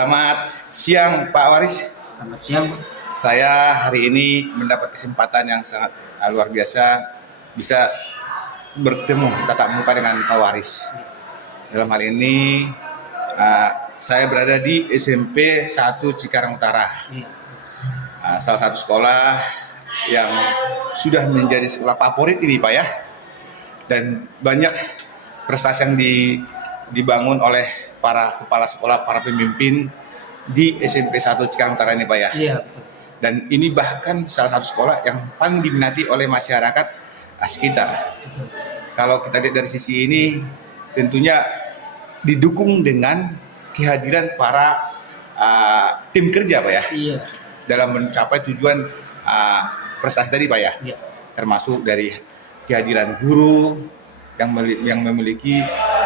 Selamat siang Pak Waris. Selamat siang, Pak. Saya hari ini mendapat kesempatan yang sangat luar biasa bisa bertemu tatap muka dengan Pak Waris. Dalam hal ini saya berada di SMP 1 Cikarang Utara. Salah satu sekolah yang sudah menjadi sekolah favorit ini Pak ya. Dan banyak prestasi yang dibangun oleh para kepala sekolah, para pemimpin di SMP 1 Cikarang Utara ini Pak ya. Iya, betul. Dan ini bahkan salah satu sekolah yang paling diminati oleh masyarakat sekitar. Betul. Kalau kita lihat dari sisi ini, tentunya didukung dengan kehadiran para tim kerja Pak ya. Iya. Dalam mencapai tujuan prestasi tadi Pak ya. Iya. Termasuk dari kehadiran guru yang memiliki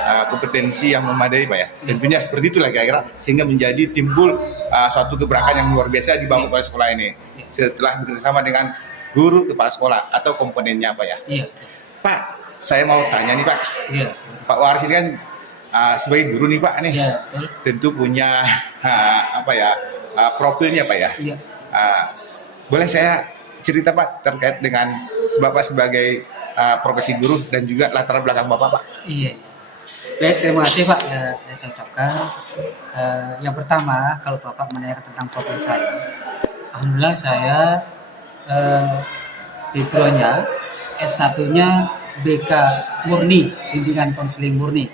kompetensi yang memadai Pak ya. Tentunya seperti itulah kira-kira sehingga menjadi timbul suatu gebrakan yang luar biasa dibangun oleh sekolah ini. Setelah bekerjasama dengan guru, kepala sekolah atau komponennya Pak ya. Iya. Pak, saya mau tanya nih Pak. Iya. Pak Waris ini kan sebagai guru nih Pak nih. Iya, betul. Tentu punya profilnya Pak ya. Iya. Boleh saya cerita Pak terkait dengan Bapak sebagai profesi guru dan juga latar belakang Bapak Pak? Iya. Baik, terima kasih Pak. Saya ucapkan. Yang pertama, kalau Bapak menanyakan tentang profil saya, alhamdulillah saya background-nya S1-nya BK Murni, bimbingan konseling murni.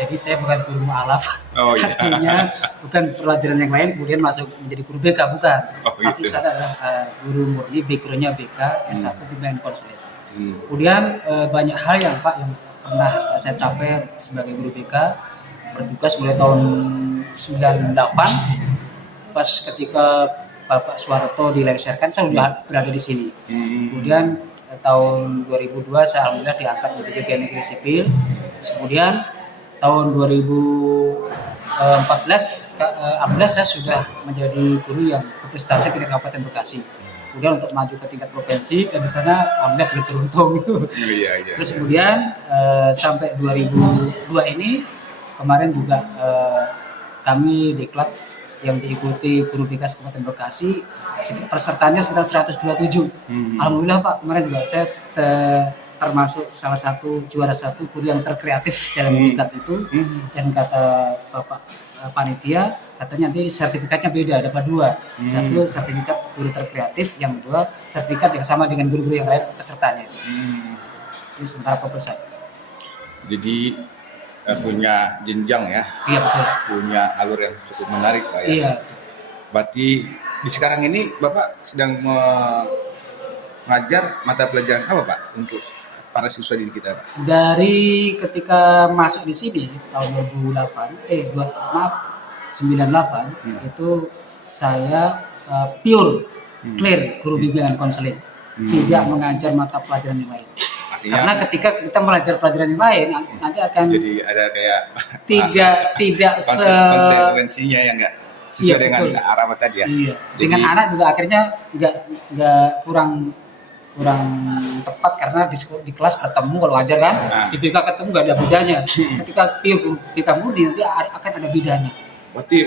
Jadi saya bukan guru mu'alaf. Oh, iya. Artinya bukan pelajaran yang lain kemudian masuk menjadi guru BK, bukan. Oh, gitu. Tapi saya adalah guru murni, background-nya BK, S1 bimbingan konseling. Kemudian banyak hal yang Pak yang pernah saya capai sebagai guru BK, bertugas mulai tahun 98 pas ketika Bapak Soeharto dilengsarkan saya sudah berada di sini. Kemudian tahun 2002 saya alhamdulillah diangkat menjadi pegawai negeri sipil. Kemudian tahun 2014 saya sudah menjadi guru yang berprestasi di Kabupaten Bekasi. Kemudian untuk maju ke tingkat provinsi dan di sana alhamdulillah belum beruntung. Iya. Terus kemudian sampai 2002 ini kemarin juga kami diklat yang diikuti guru BK Kabupaten Bekasi pesertanya sekitar 127. Alhamdulillah Pak, kemarin juga saya termasuk salah satu juara satu guru yang terkreatif dalam tingkat itu. Dan kata Bapak panitia katanya nanti sertifikatnya beda, dapat dua. Satu sertifikat guru terkreatif, yang kedua sertifikat yang sama dengan guru-guru yang lain pesertanya. Ini sementara profil saya. Jadi punya jenjang ya. Iya, betul. Punya alur yang cukup menarik Pak ya. Iya. Berarti di sekarang ini Bapak sedang mengajar mata pelajaran apa Pak untuk para siswa didik kita Pak? Dari ketika masuk di sini tahun 98 itu saya pure clear guru bimbingan konseling, tidak mengajar mata pelajaran yang lain. Artinya, karena ketika kita belajar pelajaran yang lain nanti akan jadi ada kayak tidak konsekuensinya yang enggak sesuai dengan arah tadi ya. Iya. Dengan anak juga akhirnya nggak kurang tepat karena di kelas ketemu kalau wajar kan, di BK ketemu nggak ada bedanya. Ketika BK murni nanti akan ada bedanya. Berarti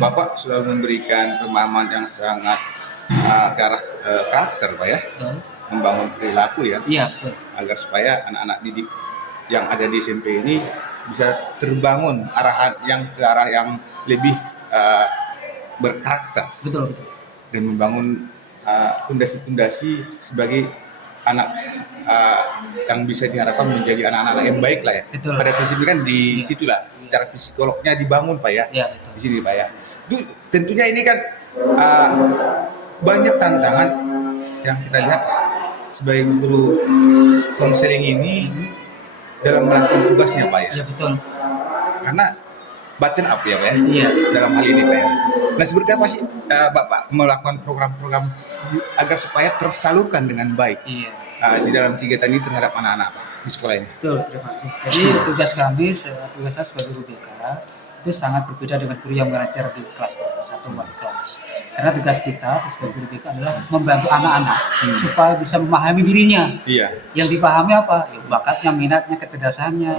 Bapak sudah memberikan pemahaman yang sangat ke arah karakter Pak ya. Betul. Membangun perilaku ya. Iya, betul. Agar supaya anak-anak didik yang ada di SMP ini bisa terbangun arahan yang ke arah yang lebih berkarakter. Betul. Dan membangun fondasi-fondasi sebagai anak yang bisa diharapkan menjadi anak-anak yang baik lah ya. Betul. Pada prinsipnya kan di situlah secara psikolognya dibangun Pak ya. Iya, betul. Di sini Pak ya. Itu tentunya ini kan banyak tantangan yang kita lihat sebagai guru konseling ini dalam melakukan tugasnya Pak ya. Iya, betul. Karena batin up ya Pak ya. Iya. Dalam hal ini Pak ya. Nah seperti apa sih Bapak melakukan program-program agar supaya tersalurkan dengan baik di dalam kegiatan ini terhadap anak-anak Pak di sekolah ini? Betul, terima kasih. Jadi tugas tugas saya sebagai guru BK itu sangat berbeda dengan guru yang mengajar di kelas atau wali kelas. Karena tugas kita sebagai guru BK adalah membantu anak-anak supaya bisa memahami dirinya. Iya. Yang dipahami apa? Ya, bakatnya, minatnya, kecerdasannya,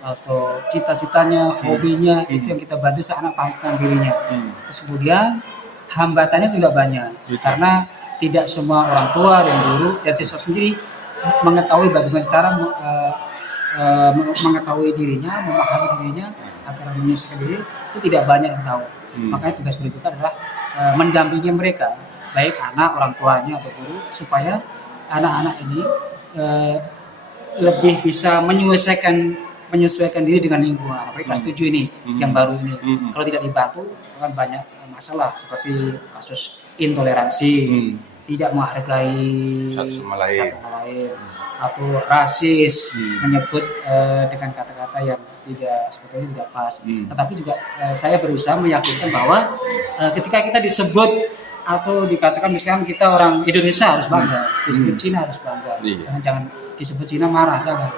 atau cita-citanya, hobinya, itu yang kita bantu ke anak paham tentang dirinya. Terus kemudian hambatannya juga banyak, karena tidak semua orang tua dan guru dan siswa sendiri mengetahui bagaimana cara mengetahui dirinya, memahami dirinya agar menyelesaikan diri, itu tidak banyak yang tahu. Makanya tugas guru BK adalah mendampingi mereka, baik anak, orang tuanya atau guru, supaya anak-anak ini lebih bisa menyesuaikan diri dengan lingkungan. Apalagi kelas 7 ini yang baru ini. Kalau tidak dibantu akan banyak masalah seperti kasus intoleransi, tidak menghargai Satu sama lain. atau rasis, menyebut dengan kata-kata yang sebetulnya tidak pas. Tetapi juga saya berusaha meyakinkan bahwa ketika kita disebut atau dikatakan misalkan kita orang Indonesia harus bangga, disebut Cina harus bangga, jangan disebut Cina marah, jangan.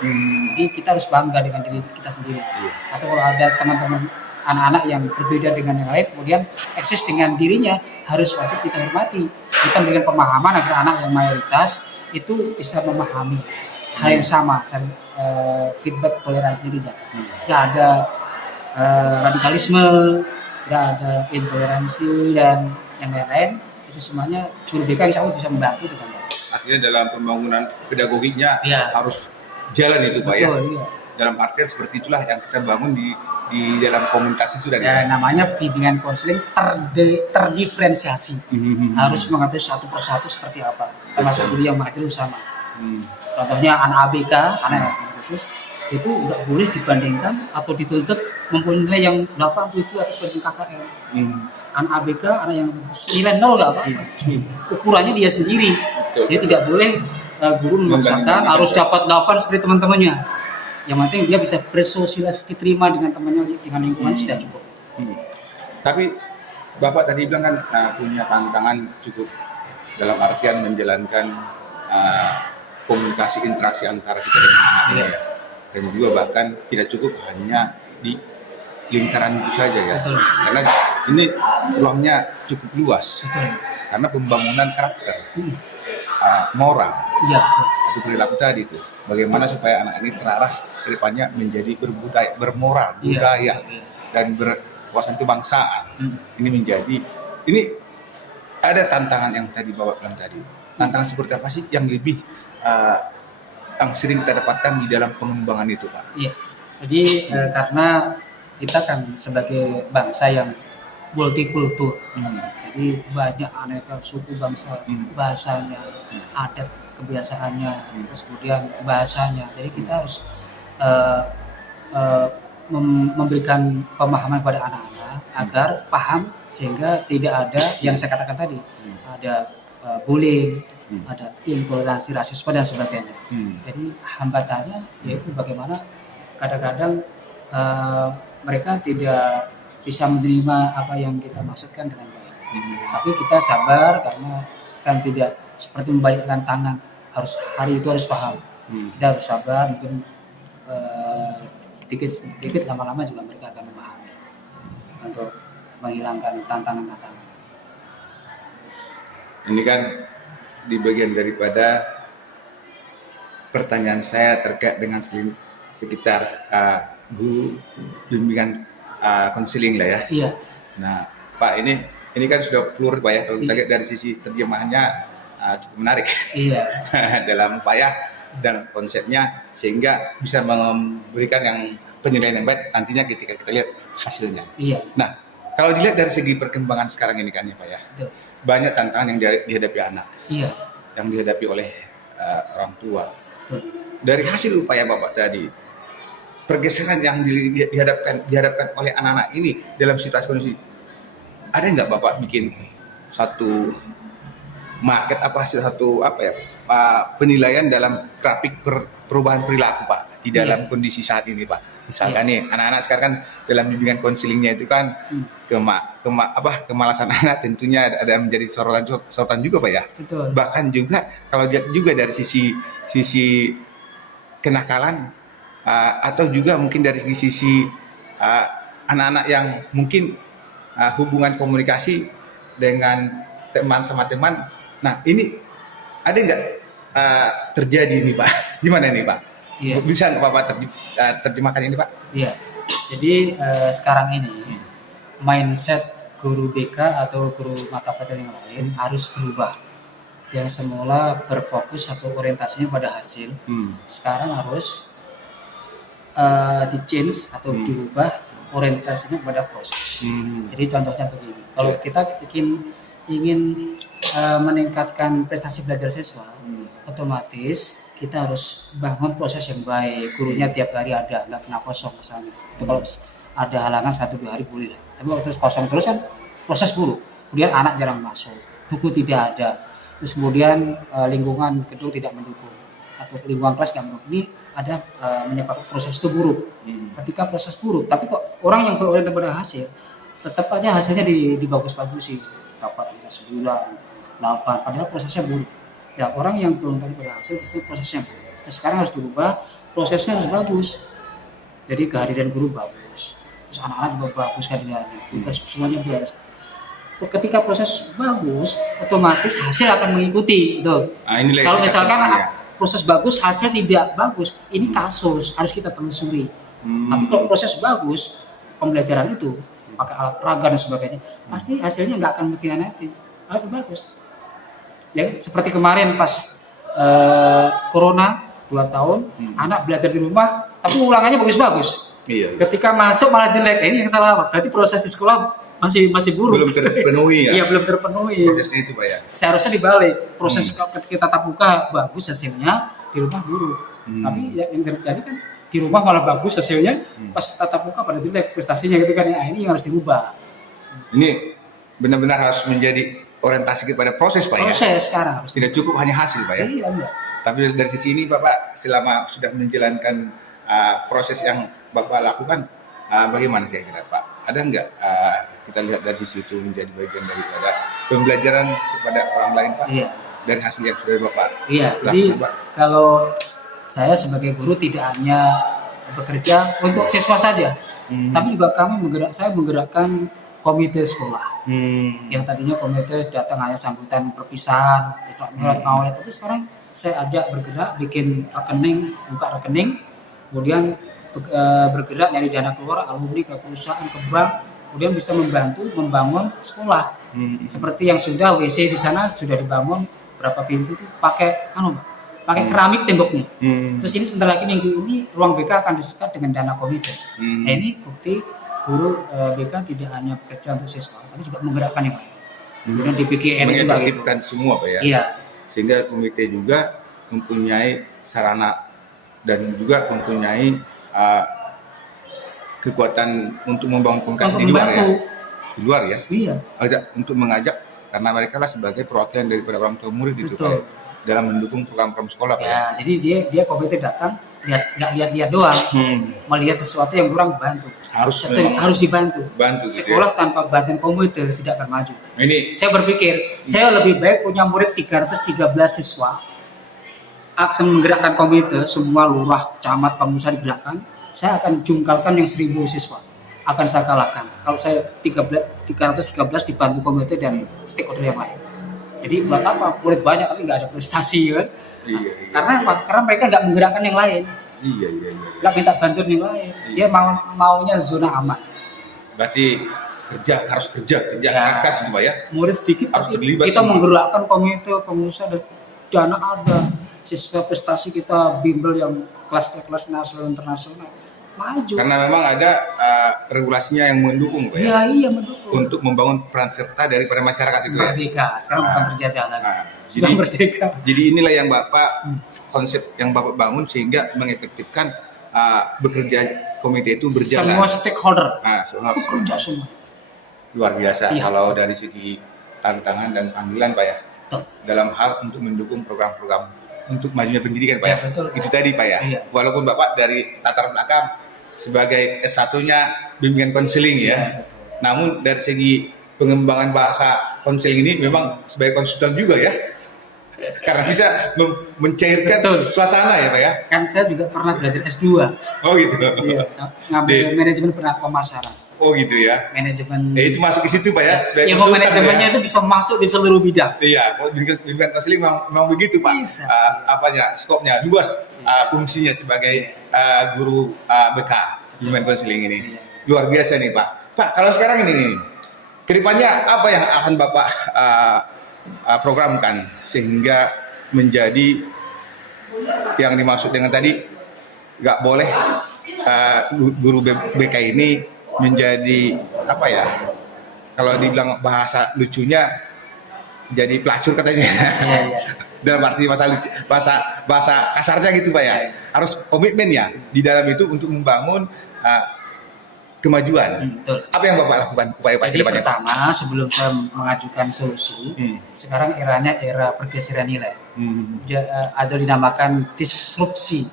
Jadi kita harus bangga dengan diri kita sendiri. Atau kalau ada teman-teman anak-anak yang berbeda dengan yang lain, kemudian eksis dengan dirinya, harus wajib kita hormati. Kita memberikan pemahaman agar anak yang mayoritas itu bisa memahami hal yang sama, feedback toleransi dirinya. Gak ada radikalisme, gak ada intoleransi dan yang lain-lain. Itu semuanya guru BK insya Allah bisa membantu dengan baik. Artinya dalam pembangunan pedagogiknya harus jalan itu Pak. Betul, ya. Dalam artian seperti itulah yang kita bangun di dalam komunitas itu tadi. Ya, namanya bimbingan konseling terdiferensiasi. Harus mengatur satu persatu seperti apa. Termasuk guru yang mengajar sama. Contohnya anak ABK, anak yang khusus, itu nggak boleh dibandingkan atau dituntut mempunyai nilai yang 87 atau sebagainya KKM. Anak ABK, anak yang nilai 0 nggak apa-apa. Ukurannya dia sendiri. Dia tidak boleh guru memaksakan harus dapat 8 seperti teman-temannya. Yang penting dia bisa bersosialisasi, diterima dengan temannya, dengan lingkungan sudah cukup. Tapi Bapak tadi bilang kan punya tantangan cukup dalam artian menjalankan komunikasi interaksi antara kita dengan anak-anak ya. Dan juga bahkan tidak cukup hanya di lingkaran itu saja ya. Betul. Karena ini ruangnya cukup luas. Betul. Karena pembangunan karakter, moral, atau perilaku tadi itu. Bagaimana supaya anak ini terarah ke depannya menjadi bermoral, budaya, dan berwawasan kebangsaan. Ini ada tantangan yang tadi Bapak bilang tadi. Tantangan seperti apa sih yang lebih yang sering kita dapatkan di dalam pengembangan itu, Pak? Iya. Jadi karena kita kan sebagai bangsa yang multikultur, jadi banyak aneka suku bangsa, bahasanya, adat kebiasaannya, terus kemudian bahasanya. Jadi kita harus memberikan pemahaman kepada anak-anak agar paham, sehingga tidak ada yang saya katakan tadi, ada bullying, ada intoleransi, rasisme dan sebagainya. Jadi hambatannya yaitu bagaimana kadang-kadang mereka tidak bisa menerima apa yang kita maksudkan dengan baik. Tapi kita sabar karena kan tidak seperti membalikkan tangan, harus hari itu harus paham. Kita harus sabar, mungkin sedikit lama-lama juga mereka akan memahami untuk menghilangkan tantangan-tantangan. Ini kan di bagian daripada pertanyaan saya terkait dengan sekitar guru bimbingan konseling lah ya. Iya. Nah, Pak, ini kan sudah plur Pak ya. Kalau kita lihat dari sisi terjemahannya cukup menarik. Iya. Dalam upaya dan konsepnya sehingga bisa memberikan yang penilaian yang baik nantinya ketika kita lihat hasilnya. Iya. Nah, kalau dilihat dari segi perkembangan sekarang ini kan ya Pak ya. Betul. Banyak tantangan yang dihadapi anak. Iya. Yang dihadapi oleh orang tua. Betul. Dari hasil upaya Bapak tadi, pergeseran yang dihadapkan oleh anak-anak ini dalam situasi kondisi, ada nggak Bapak bikin satu market penilaian dalam grafik perubahan perilaku Pak di dalam kondisi saat ini Pak? Misalkan nih anak-anak sekarang kan dalam bimbingan konselingnya itu kan kemalasan anak tentunya ada menjadi sorotan juga Pak ya. Betul. Bahkan juga kalau lihat juga dari sisi kenakalan atau juga mungkin dari sisi anak-anak yang mungkin hubungan komunikasi dengan teman sama teman. Nah ini ada nggak terjadi ini Pak? Gimana ini Pak? Iya. Bisa nggak Bapak terjemahkan ini Pak? Iya. Jadi sekarang ini mindset guru BK atau guru mata pelajaran yang lain harus berubah. Yang semula berfokus atau orientasinya pada hasil, sekarang harus di-change atau dirubah orientasinya pada proses. Jadi contohnya begini, kalau kita ingin meningkatkan prestasi belajar siswa, otomatis kita harus bangun proses yang baik. Gurunya tiap hari ada, nggak pernah kosong misalnya. Itu kalau ada halangan 1-2 hari boleh lah. Tapi waktu kosong terus kan proses buruk. Kemudian anak jarang masuk, buku tidak ada, terus kemudian lingkungan gedung tidak mendukung atau lingkungan kelas tidak mendukung. Ini ada menyebabkan proses itu buruk. Ketika proses buruk, tapi kok orang yang berorientasi pada hasil, tetap aja hasilnya dibagus-bagusin, dapat 9, 8, padahal prosesnya buruk. Ya, orang yang berorientasi pada hasil, prosesnya buruk. Nah, sekarang harus dirubah, prosesnya harus bagus. Jadi kehadiran guru bagus, terus anak-anak juga bagus kehadirannya, tugas semuanya beres. Ketika proses bagus, otomatis hasil akan mengikuti. Gitu. Kalau misalkan proses bagus, hasil tidak bagus, ini kasus harus kita telusuri. Tapi kalau proses bagus, pembelajaran itu pakai alat peraga dan sebagainya, pasti hasilnya nggak akan mengkhianati. Harus bagus. Ya, seperti kemarin pas corona 2 tahun, anak belajar di rumah, tapi ulangannya bagus-bagus. Iya. Ketika masuk malah jelek, ini yang salah. Berarti proses di sekolah masih buruk. Belum terpenuhi ya? Iya, belum terpenuhi. Prosesnya itu Pak ya? Seharusnya dibalik. Proses kita tatap muka bagus hasilnya, di rumah buruk. Tapi yang terjadi kan di rumah malah bagus hasilnya, pas tatap muka pada jelek prestasinya gitu kan. Nah, ini yang harus dirubah. Ini benar-benar harus menjadi orientasi kepada proses Pak ya? Proses sekarang harus. Tidak cukup hanya hasil Pak ya? Iya. Tapi dari sisi ini Bapak selama sudah menjalankan proses yang Bapak lakukan, bagaimana kira-kira Pak? Ada nggak kita lihat dari sisi itu menjadi bagian daripada pembelajaran kepada orang lain Pak? Iya. Dari hasil yang sudah Bapak lakukan, jadi Pak? Kalau saya sebagai guru tidak hanya bekerja untuk siswa saja, tapi juga saya menggerakkan komite sekolah. Yang tadinya komite datang hanya sambutan perpisahan, Isra Mi'raj, Maulid, tapi sekarang saya ajak bergerak, bikin rekening, buka rekening, kemudian bergerak nyari dana keluar, alumni ke perusahaan, ke bank, kemudian bisa membantu membangun sekolah. Seperti yang sudah WC di sana sudah dibangun, berapa pintu itu pakai keramik temboknya. Terus ini sebentar lagi minggu ini ruang BK akan disekat dengan dana komite. Nah, ini bukti guru BK tidak hanya bekerja untuk siswa, tapi juga menggerakkan yang lain. Kemudian di PGN juga gitu. Semua Pak ya. Iya. Sehingga komite juga mempunyai sarana dan juga mempunyai kekuatan untuk membangun komunikasi di luar ya. Di luar ya. Iya. Untuk mengajak, karena mereka lah sebagai perwakilan daripada orang tua murid itu Pak ya, dalam mendukung program-program sekolah Pak ya. Jadi dia komite datang nggak lihat doang, melihat sesuatu yang kurang bantu. Harus dibantu. Sekolah tanpa bantuan komite tidak akan maju. Ini saya berpikir, saya lebih baik punya murid 313 siswa, akan menggerakkan komite, semua lurah, camat, pengusaha digerakkan. Saya akan jungkalkan yang 1000 siswa, akan saya kalahkan. Kalau saya 313 dibantu komite dan stakeholder yang lain. Jadi buat apa? Murid banyak tapi nggak ada prestasi kan? Iya. Karena mereka nggak menggerakkan yang lain. Iya. Nggak minta bantuan yang lain. Dia maunya zona aman. Berarti harus kerja keras cuma ya. Murid sedikit harus terlibat. Kita menggerakkan komite, pengusaha, dana ada, siswa prestasi kita bimbel yang kelas nasional internasional maju. Karena memang ada regulasinya yang mendukung Pak ya. Iya mendukung. Untuk membangun peran serta daripada masyarakat itu ya. Merdeka. Sekarang bukan terjajah lagi. Sudah merdeka. Jadi inilah yang konsep yang Bapak bangun sehingga mengefektifkan bekerja komite itu berjalan. Semua stakeholder. Bekerja semua. Luar biasa kalau dari segi tantangan dan panggilan Pak ya. Dalam hal untuk mendukung program-program untuk majunya pendidikan Pak ya. Betul. Itu tadi Pak ya. Iya. Walaupun Bapak dari latar belakang sebagai S1-nya bimbingan konseling ya. Namun dari segi pengembangan bahasa konseling ini memang sebagai konsultan juga ya. Karena bisa mencairkan Betul. suasana ya Pak ya. Kan saya juga pernah belajar S2. Oh gitu. Iya, ngambil manajemen pemasaran. Oh gitu ya. Manajemen. Itu masuk ke situ Pak ya. Sebagai Ilmu konsultan, manajemennya ya? itu bisa masuk di seluruh bidang. Iya, bimbingan konseling memang begitu Pak. Bisa. Apanya, skopnya luas, fungsinya sebagai guru BK bimbingan konseling ini. Luar biasa nih Pak. Pak, kalau sekarang ini nih, kedepannya apa yang akan Bapak programkan sehingga menjadi yang dimaksud dengan tadi nggak boleh guru BK ini menjadi apa ya, kalau dibilang bahasa lucunya jadi pelacur katanya. Iya. Dalam arti bahasa kasarnya gitu Pak ya. Harus komitmen ya di dalam itu untuk membangun kemajuan. Betul. Apa yang Bapak lakukan upaya-upaya Jadi kedepannya? pertama sebelum saya mengajukan solusi, sekarang eranya era pergeseran nilai. Ada dinamakan disruption,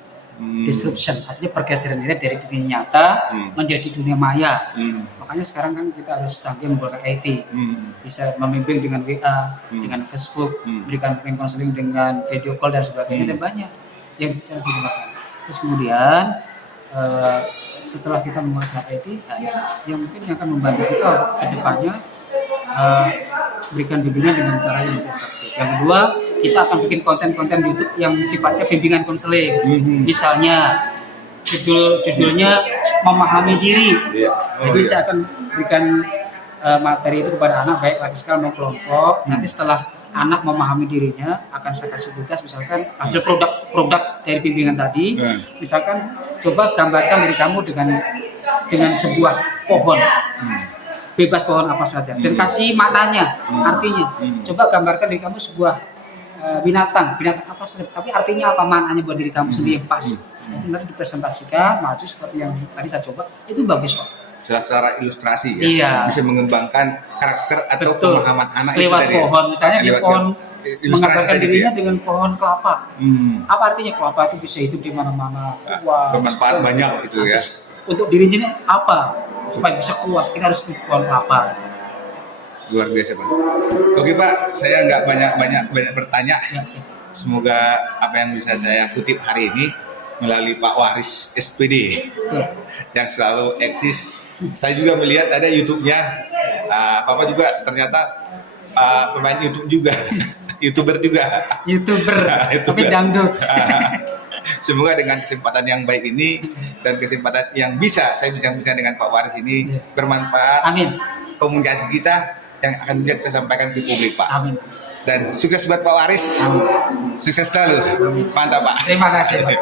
artinya pergeseran nilai dari dunia nyata menjadi dunia maya. Makanya sekarang kan kita harus canggih menggunakan IT, bisa membimbing dengan WA, dengan Facebook, berikan konseling dengan video call dan sebagainya, dan banyak yang bisa digunakan. Terus kemudian setelah kita menguasai IT, yang mungkin yang akan membantu kita ke depannya berikan bimbingan dengan cara yang lebih efektif. Yang kedua, kita akan bikin konten-konten YouTube yang sifatnya bimbingan konseling. Misalnya judulnya memahami diri. Jadi saya akan berikan materi itu kepada anak baik laki sekali maupun kelompok. Nanti setelah anak memahami dirinya, akan saya kasih tugas misalkan hasil produk dari bimbingan tadi. Misalkan coba gambarkan diri kamu dengan sebuah pohon. Bebas pohon apa saja dan kasih maknanya, artinya. Coba gambarkan diri kamu sebuah binatang apa saja, tapi artinya apa, maknanya buat diri kamu sendiri yang pas. Itu nanti dipresentasikan, maju seperti yang tadi saya coba, itu bagus Pak. Secara ilustrasi ya, Iya. bisa mengembangkan karakter atau Betul. pemahaman anak Lewat itu tadi. pohon, misalnya dia Lewat pohon ilustrasi menggambarkan tadi dirinya ya. dengan pohon kelapa. Apa artinya kelapa itu bisa hidup di mana-mana, kuat, Bermanfaat banyak gitu ya. Terus, untuk dirinya apa supaya bisa kuat, kita harus pohon kelapa. Luar biasa Pak. Oke Pak, saya nggak banyak bertanya. Ya. Semoga apa yang bisa saya kutip hari ini melalui Pak Waris SPD yang selalu eksis. Saya juga melihat ada YouTube-nya. Bapak juga ternyata pemain YouTube juga, YouTuber juga. Tapi dangdut. Semoga dengan kesempatan yang baik ini dan kesempatan yang bisa saya bincang-bincang dengan Pak Waris ini bermanfaat. Amin. Komunikasi kita yang akan bisa kita sampaikan ke publik Pak. Amin. Dan sukses buat Pak Waris. Sukses selalu. Mantap Pak. Terima kasih Pak.